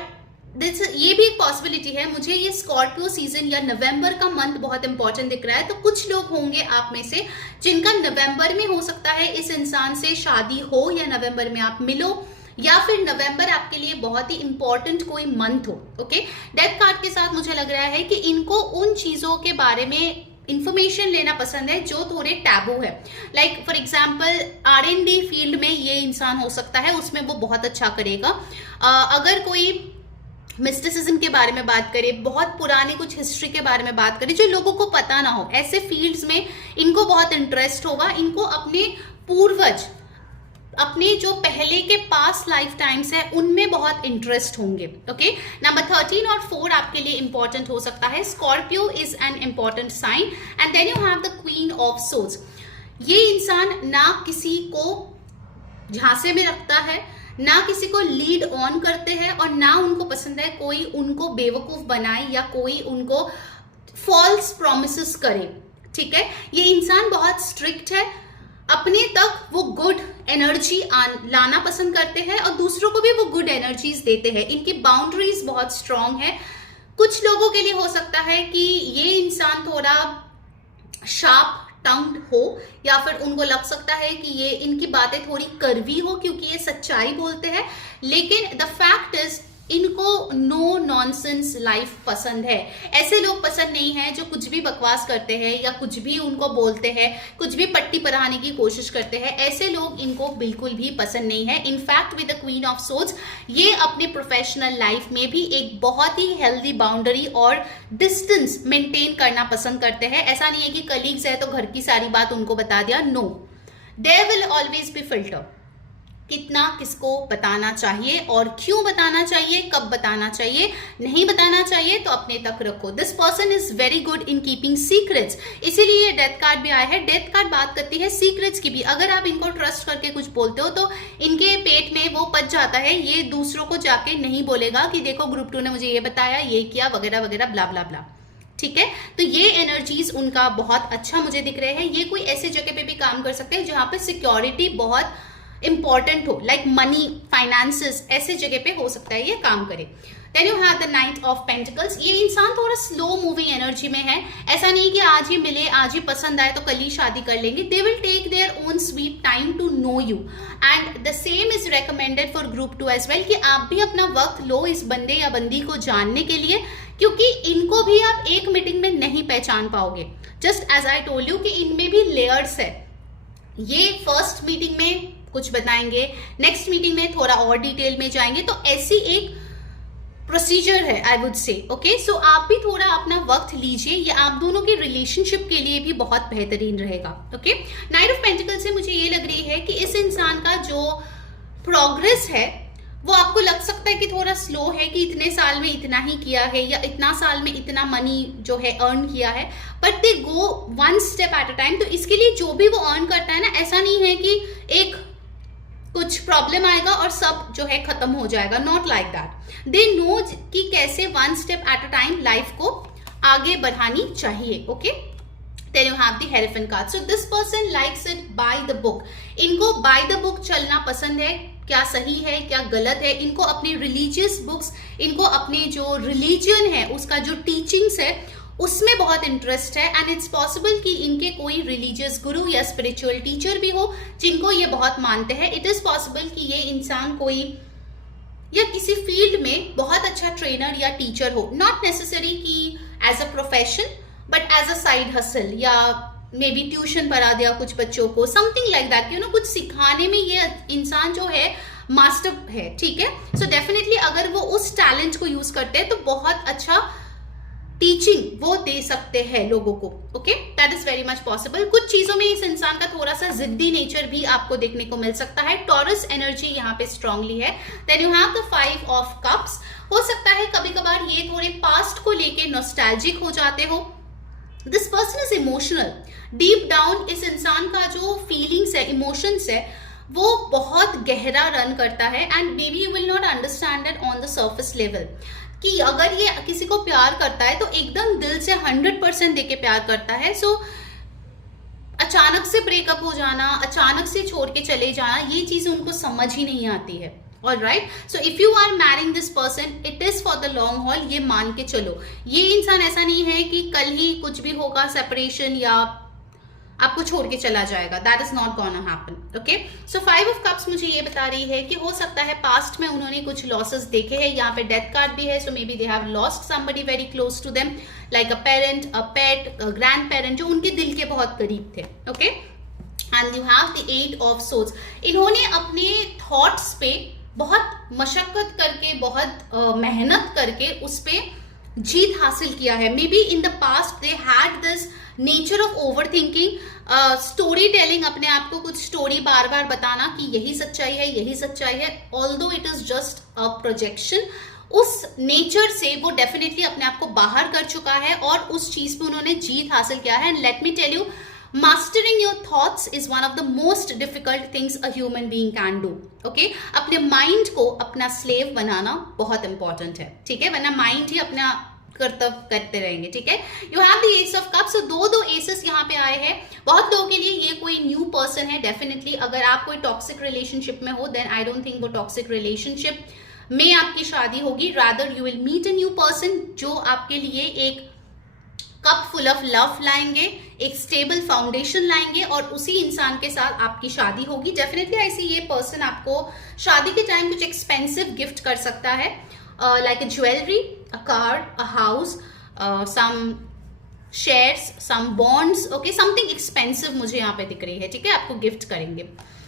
ये भी एक पॉसिबिलिटी है। मुझे ये स्कॉर्पियो सीजन या नवंबर का मंथ बहुत इंपॉर्टेंट दिख रहा है। तो कुछ लोग होंगे आप में से जिनका नवंबर में हो सकता है इस इंसान से शादी हो, या नवंबर में आप मिलो, या फिर नवंबर आपके लिए बहुत ही इंपॉर्टेंट कोई मंथ हो। ओके, डेथ कार्ड के साथ मुझे लग रहा है कि इनको उन चीजों के बारे में इंफॉर्मेशन लेना पसंद है जो थोड़े टैबू है। Like for example R&D field में ये इंसान हो सकता है, उसमें वो बहुत अच्छा करेगा। अगर कोई मिस्टिसिज्म के बारे में बात करें, बहुत पुराने कुछ हिस्ट्री के बारे में बात करें जो लोगों को पता ना हो, ऐसे फील्ड्स में इनको बहुत इंटरेस्ट होगा। इनको अपने पूर्वज, अपने जो पहले के पास्ट लाइफ टाइम्स है उनमें बहुत इंटरेस्ट होंगे। ओके, नंबर 13 और 4 आपके लिए इंपॉर्टेंट हो सकता है। Scorpio is an important sign and then you have the queen of swords. ये इंसान ना किसी को झांसे में रखता है, ना किसी को लीड ऑन करते हैं, और ना उनको पसंद है कोई उनको बेवकूफ बनाए या कोई उनको फॉल्स प्रॉमिसेस करे। ठीक है, ये इंसान बहुत स्ट्रिक्ट है, अपने तक वो गुड एनर्जी लाना पसंद करते हैं और दूसरों को भी वो गुड एनर्जीज देते हैं। इनकी बाउंड्रीज बहुत स्ट्रांग है। कुछ लोगों के लिए हो सकता है कि ये इंसान थोड़ा शार्प टंग्ड हो, या फिर उनको लग सकता है कि ये इनकी बातें थोड़ी कड़वी हो क्योंकि ये सच्चाई बोलते हैं, लेकिन द फैक्ट इज इनको नो नॉनसेंस लाइफ पसंद है। ऐसे लोग पसंद नहीं है जो कुछ भी बकवास करते हैं या कुछ भी उनको बोलते हैं, कुछ भी पट्टी पढ़ाने की कोशिश करते हैं। ऐसे लोग इनको बिल्कुल भी पसंद नहीं है। In fact with the queen of swords ये अपने प्रोफेशनल लाइफ में भी एक बहुत ही हेल्दी बाउंड्री और डिस्टेंस मेंटेन करना पसंद करते हैं। ऐसा नहीं है कि कलीग्स है तो घर की सारी बात उनको बता दिया, no, there will always be filter. कितना किसको बताना चाहिए और क्यों बताना चाहिए, कब बताना चाहिए, नहीं बताना चाहिए तो अपने तक रखो। This person is very good in keeping secrets, इसीलिए डेथ कार्ड भी आया है। डेथ कार्ड बात करती है सीक्रेट्स की भी। अगर आप इनको ट्रस्ट करके कुछ बोलते हो तो इनके पेट में वो पच जाता है, ये दूसरों को जाके नहीं बोलेगा कि देखो ग्रुप 2 ने मुझे ये बताया, ये किया, वगैरह वगैरह, ब्ला ब्ला ब्ला। ठीक है, तो ये एनर्जीज उनका बहुत अच्छा मुझे दिख रहे हैं। ये कोई ऐसी जगह पे भी काम कर सकते हैं जहां पे सिक्योरिटी बहुत इंपॉर्टेंट हो, लाइक मनी, फाइनेंसेस, ऐसे जगह पे हो सकता है ये काम करे। Then you have the knight of pentacles. ये इंसान थोड़ा स्लो मूविंग एनर्जी में है। ऐसा नहीं कि आज ही मिले, आज ही पसंद आए तो कल ही शादी कर लेंगे। They will take their own sweet time to know you and the same is recommended for group 2 as well, कि आप भी अपना वक्त लो इस बंदे या बंदी को जानने के लिए, क्योंकि इनको भी आप एक मीटिंग में नहीं पहचान पाओगे। Just as I told you कि इनमें भी लेयर्स है। ये फर्स्ट मीटिंग में कुछ बताएंगे, नेक्स्ट मीटिंग में थोड़ा और डिटेल में जाएंगे, तो ऐसी एक प्रोसीजर है आई वुड से। ओके, सो आप भी थोड़ा अपना वक्त लीजिए, ये आप दोनों के रिलेशनशिप के लिए भी बहुत बेहतरीन रहेगा। ओके, नाइट ऑफ पेंटिकल से मुझे ये लग रही है कि इस इंसान का जो प्रोग्रेस है वो आपको लग सकता है कि थोड़ा स्लो है, कि इतने साल में इतना ही किया है या इतना साल में इतना मनी जो है अर्न किया है, but they go one step at a time. तो इसके लिए जो भी वो अर्न करता है ना, ऐसा नहीं है कि एक कुछ प्रॉब्लम आएगा और सब जो है खत्म हो जाएगा, not like that. They know कि कैसे one step at a time life को आगे बढ़ानी चाहिए। Okay, then you have the Hierophant card. So this person likes it by the book. इनको by the book चलना पसंद है। क्या सही है क्या गलत है, इनको अपनी रिलीजियस बुक्स, इनको अपने जो रिलीजन है उसका जो टीचिंग्स है उसमें बहुत इंटरेस्ट है। एंड इट्स पॉसिबल कि इनके कोई रिलीजियस गुरु या स्पिरिचुअल टीचर भी हो जिनको ये बहुत मानते हैं। इट इज पॉसिबल कि ये इंसान कोई या किसी फील्ड में बहुत अच्छा ट्रेनर या टीचर हो, नॉट नेसेसरी कि as a profession but as a side hustle, या मे बी ट्यूशन पढ़ा दिया कुछ बच्चों को, something like that, you know, कुछ सिखाने में ये इंसान जो है मास्टर है। ठीक है, सो डेफिनेटली अगर वो उस टैलेंट को यूज करते हैं तो बहुत अच्छा टीचिंग वो दे सकते हैं लोगों को। Okay, that is very much possible. कुछ चीजों में इस इंसान का थोड़ा सा जिद्दी नेचर भी आपको देखने को मिल सकता है। टॉरस एनर्जी यहाँ पे स्ट्रांगली है। Then you have the 5 of cups. हो सकता है कभी कभार ये थोड़े पास्ट को लेके नॉस्टैल्जिक हो जाते हो। This person is emotional. Deep down इस इंसान का जो फीलिंग्स है, इमोशंस है, वो बहुत गहरा रन करता है and may be you will not understand it on the surface level. कि अगर ये किसी को प्यार करता है तो एकदम दिल से 100% देके प्यार करता है। सो अचानक से ब्रेकअप हो जाना, अचानक से छोड़ के चले जाना, ये चीज उनको समझ ही नहीं आती है। Alright, so if you are marrying this person it is for the long haul. ये मान के चलो, ये इंसान ऐसा नहीं है कि कल ही कुछ भी होगा, सेपरेशन या आपको छोड़ के चला जाएगा। That is not gonna happen. Okay, so 5 of cups मुझे ये बता रही है कि हो सकता है पास्ट में उन्होंने कुछ लॉसेस देखे हैं। यहाँ पे डेथ कार्ड भी है, so maybe they have lost somebody very close to them, like a parent, a pet, a grandparent, जो उनके दिल के बहुत करीब थे। Okay, and you have the 8 of swords. इन्होंने अपने थॉट्स पे बहुत मशक्कत करके, बहुत मेहनत करके उस पे जीत हासिल किया है। May be in the past they had this nature of over thinking, story telling, अपने आप को कुछ स्टोरी बार बार बताना कि यही सच्चाई है, यही सच्चाई है, although it is just a projection. उस नेचर से वो डेफिनेटली अपने आप को बाहर कर चुका है और उस चीज पे उन्होंने जीत हासिल किया है। And let me tell you, mastering your thoughts is one of the most difficult things a human being can do. Okay, अपने माइंड को अपना स्लेव बनाना बहुत इंपॉर्टेंट है, ठीक है, वरना माइंड ही अपना कर्तव्य करते रहेंगे, ठीक है। You have the S of cups, दो एसेस यहाँ पे आए हैं। बहुत लोगों के लिए ये कोई न्यू पर्सन है डेफिनेटली। अगर आप कोई टॉक्सिक रिलेशनशिप में हो, देन आई डोंट थिंक वो टॉक्सिक रिलेशनशिप में आपकी शादी होगी। Rather you will meet a new person जो आपके लिए एक कप फुल ऑफ लव लाएंगे, एक स्टेबल फाउंडेशन लाएंगे और उसी इंसान के साथ आपकी शादी होगी। डेफिनेटली ऐसी ये पर्सन आपको शादी के टाइम कुछ एक्सपेंसिव गिफ्ट कर सकता है, like a jewellery, a car, a house, some shares, some bonds, okay, something expensive मुझे यहाँ पे दिख रही है, ठीक है, आपको गिफ्ट करेंगे।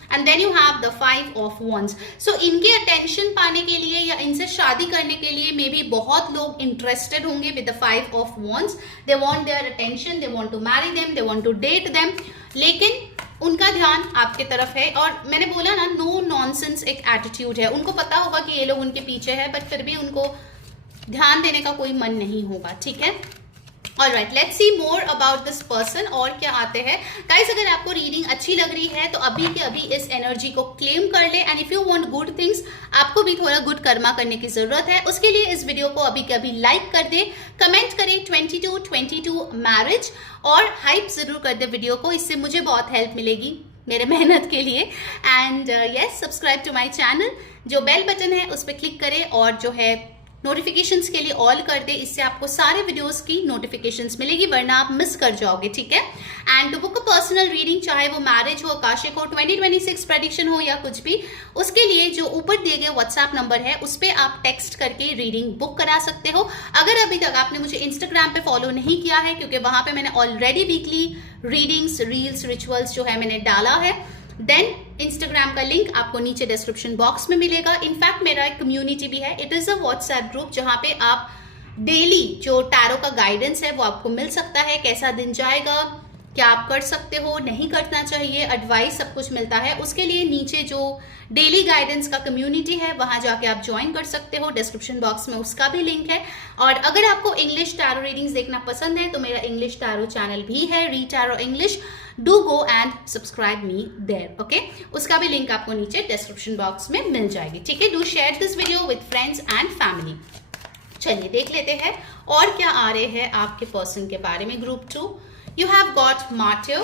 And then you have the 5 of wands। So इनके अटेंशन पाने के लिए या इनसे शादी करने के लिए मे बी बहुत लोग इंटरेस्टेड होंगे with the 5 of wands। They want their attention, they want to marry them, they want to date them, लेकिन उनका ध्यान आपके तरफ है। और मैंने बोला ना, नो नॉनसेंस एक एटीट्यूड है। उनको पता होगा कि ये लोग उनके पीछे है, बट फिर भी उनको ध्यान देने का कोई मन नहीं होगा, ठीक है। Alright, let's C more about this person. और क्या आते हैं गाइस, अगर आपको रीडिंग अच्छी लग रही है तो अभी के अभी इस एनर्जी को क्लेम कर ले। And if you want good things, आपको भी थोड़ा गुड कर्मा करने की जरूरत है, उसके लिए इस वीडियो को अभी के अभी लाइक कर दे, कमेंट करें 2222 मैरिज और हाइप जरूर कर दे वीडियो को, इससे मुझे बहुत हेल्प मिलेगी मेरे मेहनत के लिए। And yes, subscribe to my channel, जो बेल बटन है उस पर क्लिक करें और जो है नोटिफिकेशंस के लिए ऑल कर दे, इससे आपको सारे वीडियोस की नोटिफिकेशंस मिलेगी, वरना आप मिस कर जाओगे, ठीक है। And to book a personal reading, चाहे वो मैरिज हो, आकाशिक हो, 2026 प्रेडिक्शन हो या कुछ भी, उसके लिए जो ऊपर दिए गए व्हाट्सएप नंबर है उस पर आप टेक्स्ट करके रीडिंग बुक करा सकते हो। अगर अभी तक आपने मुझे इंस्टाग्राम पे फॉलो नहीं किया है, क्योंकि वहां पे मैंने already weekly readings, reels, rituals जो है मैंने डाला है, देन इंस्टाग्राम का लिंक आपको नीचे डिस्क्रिप्शन बॉक्स में मिलेगा। इनफैक्ट मेरा एक कम्युनिटी भी है, it is a WhatsApp group, जहां पे आप डेली जो टैरो का गाइडेंस है वो आपको मिल सकता है, कैसा दिन जाएगा, क्या आप कर सकते हो, नहीं करना चाहिए, एडवाइस, सब कुछ मिलता है। उसके लिए नीचे जो डेली गाइडेंस का कम्युनिटी है वहां जाके आप ज्वाइन कर सकते हो, डिस्क्रिप्शन बॉक्स में उसका भी लिंक है। और अगर आपको इंग्लिश टैरो रीडिंग्स देखना पसंद है तो मेरा इंग्लिश टैरो चैनल भी है, re tarot English, do go and subscribe me there, okay. उसका भी लिंक आपको नीचे डिस्क्रिप्शन बॉक्स में मिल जाएगी, ठीक है। Do share this video with friends and family. चलिए देख लेते हैं और क्या आ रहे हैं आपके पर्सन के बारे में। Group 2, you have got martyr,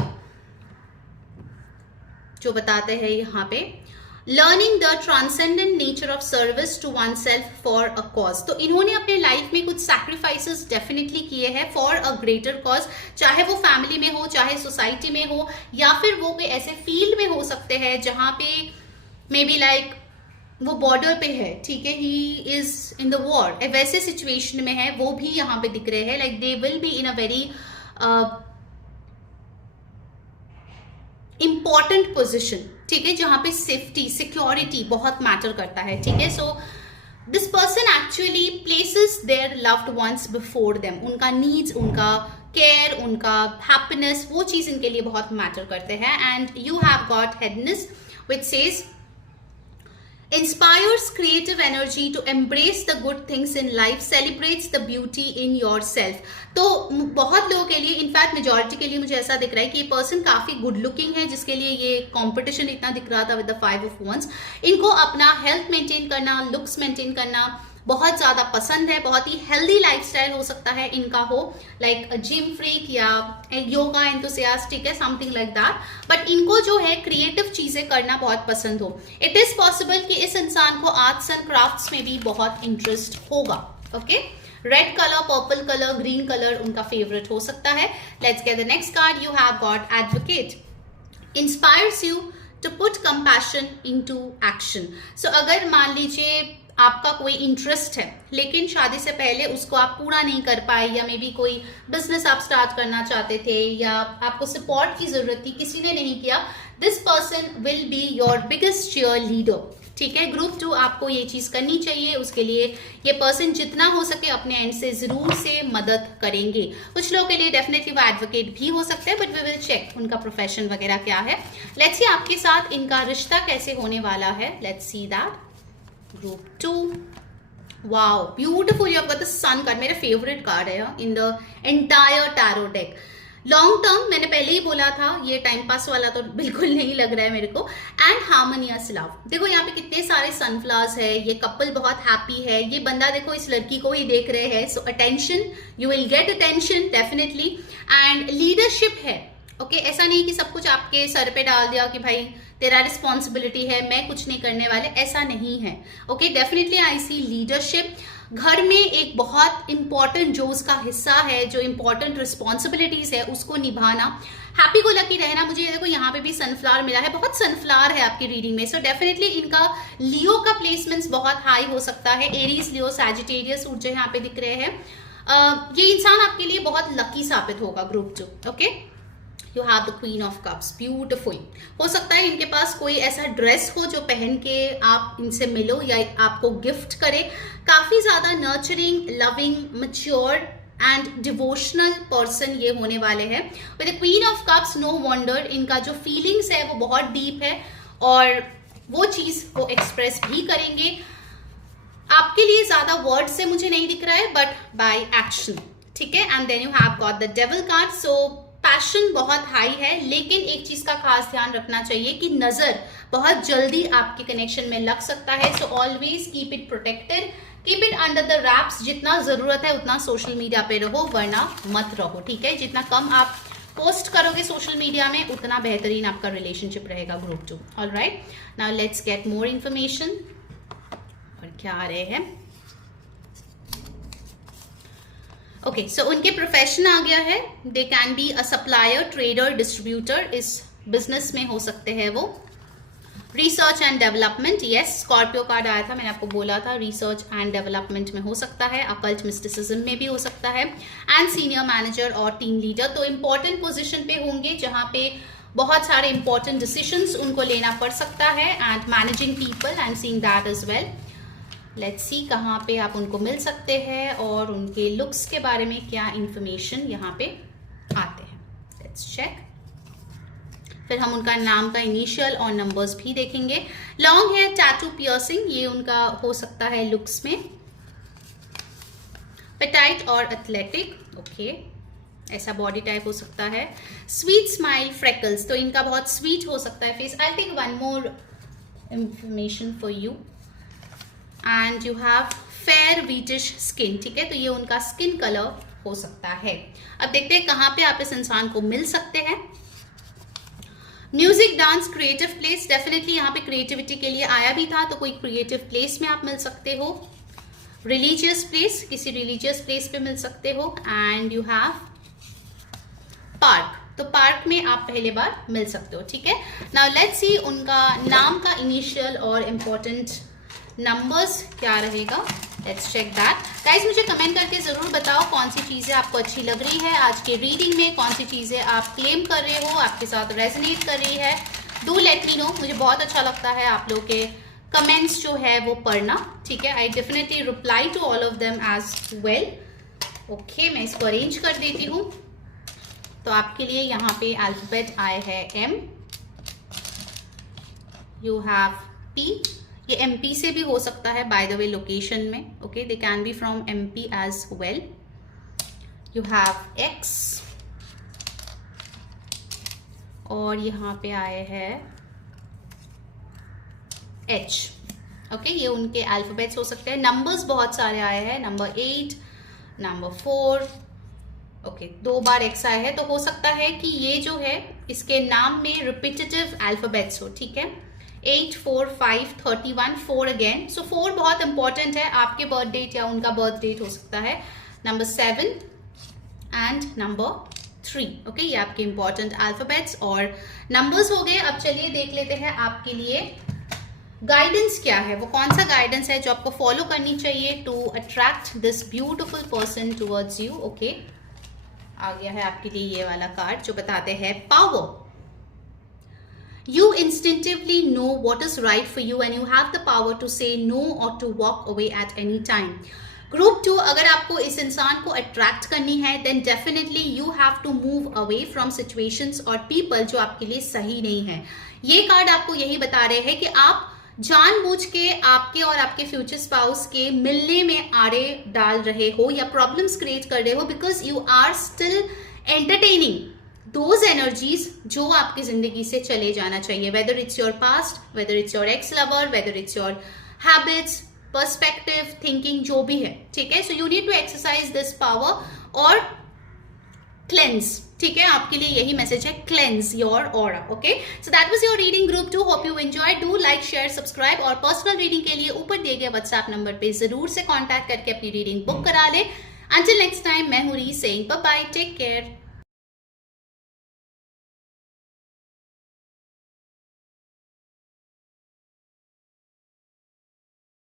जो बताते हैं यहाँ पे learning the transcendent nature of service to oneself for a cause. तो इन्होंने अपने लाइफ में कुछ सैक्रिफाइसेस डेफिनेटली किए हैं फॉर अ ग्रेटर कॉज, चाहे वो फैमिली में हो, चाहे सोसाइटी में हो, या फिर वो कोई ऐसे फील्ड में हो सकते हैं जहां पे मे बी लाइक वो बॉर्डर पे है, ठीक है, he is in the war, वैसे सिचुएशन में है, वो भी यहाँ पे दिख रहे हैं। Like they will be in a very important position, ठीक है, जहां पे सेफ्टी, सिक्योरिटी बहुत मैटर करता है, ठीक है। So this person actually places their loved ones before them, उनका नीड्स, उनका केयर, उनका हैप्पीनेस, वो चीज इनके लिए बहुत मैटर करते हैं। And you have got headness which says inspires creative energy to embrace the good things in life, celebrates the beauty in yourself। तो बहुत लोगों के लिए, इनफैक्ट मेजॉरिटी के लिए मुझे ऐसा दिख रहा है कि ये पर्सन काफी गुड लुकिंग है, जिसके लिए ये कंपटीशन इतना दिख रहा था विद द 5 ऑफ wands। इनको अपना हेल्थ मेंटेन करना, लुक्स मेंटेन करना बहुत ज्यादा पसंद है, बहुत ही हेल्दी लाइफस्टाइल हो सकता है इनका हो, लाइक जिम फ्रीक या योगा एंथुसियास्ट, ठीक है, समथिंग लाइक दैट। बट इनको जो है क्रिएटिव चीजें करना बहुत पसंद हो। इट इज पॉसिबल कि इस इंसान को आर्ट्स एंड क्राफ्ट्स में भी बहुत इंटरेस्ट होगा, okay. Red colour, purple colour, green colour उनका फेवरेट हो सकता है। Let's get the next card. You have got advocate, inspires you to put compassion into action. So अगर मान लीजिए आपका कोई इंटरेस्ट है लेकिन शादी से पहले उसको आप पूरा नहीं कर पाए, या मे बी कोई बिजनेस आप स्टार्ट करना चाहते थे या आपको सपोर्ट की जरूरत थी, किसी ने नहीं किया, this person will be your biggest cheerleader, ठीक है। ग्रुप 2 आपको ये चीज करनी चाहिए, उसके लिए ये पर्सन जितना हो सके अपने एंड से जरूर से मदद करेंगे। कुछ लोगों के लिए डेफिनेटली वो एडवोकेट भी हो सकते हैं, बट वी विल चेक उनका प्रोफेशन वगैरह क्या है। लेट्स सी आपके साथ इनका रिश्ता कैसे होने वाला है। Let's see that. Group 2, wow beautiful, you have got the sun card, मेरा फेवरेट कार्ड है in the entire tarot deck. Long term, मैंने पहले ही बोला था, ये टाइम पास वाला तो बिल्कुल नहीं लग रहा है मेरे को। एंड हार्मोनियस लव, देखो यहाँ पे कितने सारे सनफ्लावर्स है, ये कपल बहुत हैप्पी है, ये बंदा देखो इस लड़की को ही देख रहे हैं। सो attention, you will get attention definitely. And leadership है, ओके ऐसा नहीं कि सब कुछ आपके सर पे डाल दिया कि भाई तेरा रिस्पॉन्सिबिलिटी है, मैं कुछ नहीं करने वाले, ऐसा नहीं है। Okay definitely I see leadership. घर में एक बहुत इंपॉर्टेंट जो उसका हिस्सा है, जो इंपॉर्टेंट रिस्पॉन्सिबिलिटीज है उसको निभाना। हैप्पी को लकी रहना। मुझे देखो यहाँ पे भी सनफ्लावर मिला है, बहुत सनफ्लावर है आपकी रीडिंग में। सो डेफिनेटली इनका लियो का प्लेसमेंट्स बहुत हाई हो सकता है। एरीज, लियो, सैजिटेरियस ऊर्जा यहाँ पे दिख रहे हैं। ये इंसान आपके लिए बहुत लकी साबित होगा group 2। Okay, you have the queen of cups, beautiful. हो सकता है इनके पास कोई ऐसा ड्रेस हो जो पहन के आप इनसे मिलो या आपको गिफ्ट करे। काफी ज्यादा nurturing, loving, mature and devotional person ये होने वाले हैं। With the queen of cups, no wonder इनका जो फीलिंग्स है वो बहुत डीप है और वो चीज वो एक्सप्रेस भी करेंगे। आपके लिए ज्यादा वर्ड से मुझे नहीं दिख रहा है, बट बाय एक्शन, ठीक है। And then you have got the devil card. So passion बहुत हाई है, लेकिन एक चीज का खास ध्यान रखना चाहिए कि नजर बहुत जल्दी आपके कनेक्शन में लग सकता है। So always keep it protected, keep it under the wraps. जितना जरूरत है उतना सोशल मीडिया पे रहो, वरना मत रहो, ठीक है। जितना कम आप पोस्ट करोगे सोशल मीडिया में उतना बेहतरीन आपका रिलेशनशिप रहेगा group 2। Alright, now let's get more information. और क्या आ रहे हैं? ओके, सो उनके प्रोफेशन आ गया है। दे can be a supplier, trader, distributor, इस बिजनेस में हो सकते हैं वो। Research and development, yes, Scorpio card आया था, मैंने आपको बोला था रिसर्च एंड डेवलपमेंट में हो सकता है। अकल्ट मिस्टिसिज्म में भी हो सकता है। एंड सीनियर मैनेजर और टीम लीडर, तो इंपॉर्टेंट पोजिशन पे होंगे जहां पे बहुत सारे इंपॉर्टेंट डिसीजंस उनको लेना पड़ सकता है। And managing people and seeing that as well. Let's see कहाँ पे आप उनको मिल सकते हैं और उनके लुक्स के बारे में क्या इंफॉर्मेशन यहाँ पे आते हैं। Let's check. फिर हम उनका नाम का इनिशियल और नंबर्स भी देखेंगे। लॉन्ग हेयर, टैटू, पियर्सिंग, ये उनका हो सकता है लुक्स में। पेटाइट और एथलेटिक, ओके ऐसा बॉडी टाइप हो सकता है। स्वीट स्माइल, फ्रेकल्स, तो इनका बहुत स्वीट हो सकता है face. I take one more information for you. And you have fair wheatish skin, ठीक है, तो ये उनका स्किन कलर हो सकता है। अब देखते हैं कहाँ पे आप इस इंसान को मिल सकते हैं। Music, dance, creative place, definitely यहाँ पे क्रिएटिविटी के लिए आया भी था, तो कोई क्रिएटिव प्लेस में आप मिल सकते हो। रिलीजियस प्लेस, किसी रिलीजियस प्लेस पे मिल सकते हो। एंड यू हैव पार्क, तो पार्क में आप पहले बार मिल सकते हो, ठीक है। नाउ लेट्स सी उनका नाम का इनिशियल और इम्पोर्टेंट नंबर्स क्या रहेगा। Let's check that. गाइस मुझे कमेंट करके जरूर बताओ कौन सी चीजें आपको अच्छी लग रही है आज के रीडिंग में, कौन सी चीजें आप क्लेम कर रहे हो, आपके साथ रेजोनेट कर रही है। डू लेट मी नो, मुझे बहुत अच्छा लगता है आप लोग के कमेंट्स जो है वो पढ़ना, ठीक है। I definitely reply to all of them as well. Okay, मैं इसको अरेंज कर देती हूँ। तो आपके लिए यहाँ पे अल्फाबेट आए हैं M, यू हैव P, ये MP से भी हो सकता है बाय द वे लोकेशन में, okay, they can be from MP as well. You have X और यहाँ पे आए हैं H, ओके, ये उनके अल्फाबेट्स हो सकते हैं। नंबर्स बहुत सारे आए हैं, नंबर 8, नंबर 4, ओके, 2 बार X आया है, तो हो सकता है कि ये जो है इसके नाम में रिपीटेटिव अल्फाबेट्स हो, ठीक है। 8, 4, 5, 31, 4 अगेन, सो 4 बहुत इंपॉर्टेंट है, आपके बर्थ डेट या उनका बर्थ डेट हो सकता है। नंबर 7 एंड नंबर 3, ओके, ये आपके इंपॉर्टेंट अल्फाबेट्स और नंबर्स हो गए। अब चलिए देख लेते हैं आपके लिए गाइडेंस क्या है, वो कौन सा गाइडेंस है जो आपको फॉलो करनी चाहिए to attract this beautiful person towards you. Okay, आ गया है आपके लिए ये वाला कार्ड जो बताते हैं power. You instinctively know what is right for you and you have the power to say no or to walk away at any time. Group 2, अगर आपको इस इंसान को अट्रैक्ट करनी है then definitely you have to move away from situations और people जो आपके लिए सही नहीं है. ये कार्ड आपको यही बता रहे हैं कि आप जानबूझ के आपके और आपके फ्यूचर स्पाउस के मिलने में आड़े डाल रहे हो या प्रॉब्लम्स क्रिएट कर रहे हो because you are still entertaining those energies जो आपकी जिंदगी से चले जाना चाहिए, whether it's your past, whether it's your ex lover, whether it's your habits, perspective, thinking, जो भी है. ठीक है, so you need to exercise this power और क्लेंस. ठीक है, आपके लिए यही मैसेज है, cleanse your aura. Okay, so that was your reading group 2. Hope you enjoy. Do like, share, subscribe और पर्सनल रीडिंग के लिए ऊपर दिए गए व्हाट्सएप नंबर पे जरूर से कांटेक्ट करके अपनी रीडिंग बुक करा ले. अंटिल नेक्स्ट टाइम, मैं हूं re saying bye bye, take care.